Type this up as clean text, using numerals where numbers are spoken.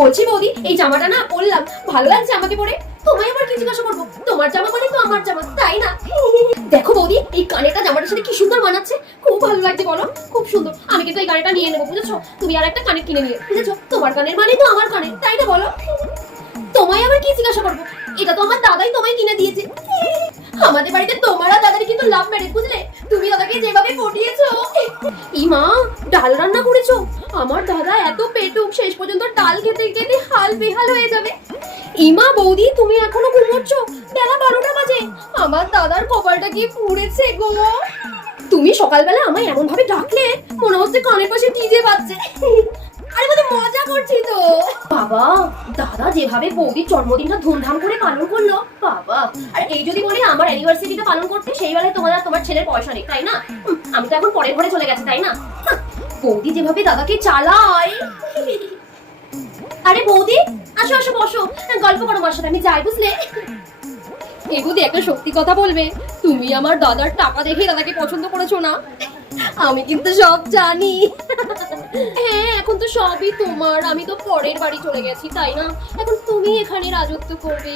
বলছি বৌদি, এই জামাটা না পরলাম, ভালো লাগছে আমাকে পরে। তোমায় আবার কি জিজ্ঞাসা করবো, তোমার জামা মানে তো আমার জামা, তাই না? দেখো বৌদি, এই কানেরটা জামাটার সাথে কি সুন্দর মানাচ্ছে, খুব ভালো লাগছে বলো, খুব সুন্দর। আমি কিন্তু এই কানেরটা নিয়ে নেবো, বুঝেছো? তুমি আর একটা কানের কিনে নিয়ে, বুঝেছো? তোমার কানের মানে তো আমার কানের, তাই না বলো? তোমায় আবার কি জিজ্ঞাসা করবো, এটা তো আমার দাদাই তোমায় কিনে দিয়েছে। আমাদের বাড়িতে তোমার আর দাদার কিন্তু লাভ ম্যারেজ, বুঝলে? তুমি দাদাকে যেভাবে পটিয়েছো। ইমা, ডাল রান্না করেছো? আমার দাদা এত পেটুক, শেষ পর্যন্ত ডাল খেতে খেতে হাল বেহাল হয়ে যাবে। ইমা বৌদি, তুমি এখনো ঘুমোচ্ছ? বেলা 12টা বাজে। আমার দাদার কপালটা কি পুড়েছে গো। তুমি সকালবেলা আমায় এমন ভাবে ডাকলে, মনে হচ্ছে কানের পাশে ডিজে বাজছে। আরে মানে মজা করছি তো। বাবা, দাদা যেভাবে বৌদির জন্মদিনটা ধুমধাম করে পালন করলো, বাবা। আর এই যদি বলে আমার অ্যানিভার্সারিটা পালন করতে, সেই বেলায় তোমার ছেলের পয়সা নেই, তাই না? আমি তো এখন পরের ঘরে চলে গেছি, তাই না? বৌদি যেভাবে দাদাকে চালায়। আরে বৌদি, আসো আসো, বসো, গল্প করো আমার সাথে, আমি যাই, বুঝলে? এই বৌদি, একটা সত্যি কথা বলবে? তুমি আমার দাদার টাকা দেখে দাদাকে পছন্দ করেছো না? আমি কিন্তু সব জানি। হ্যাঁ, এখন তো সবই তোমার, আমি তো পরের বাড়ি চলে গেছি, তাই না? এখন তুমি এখানে রাজত্ব করবে।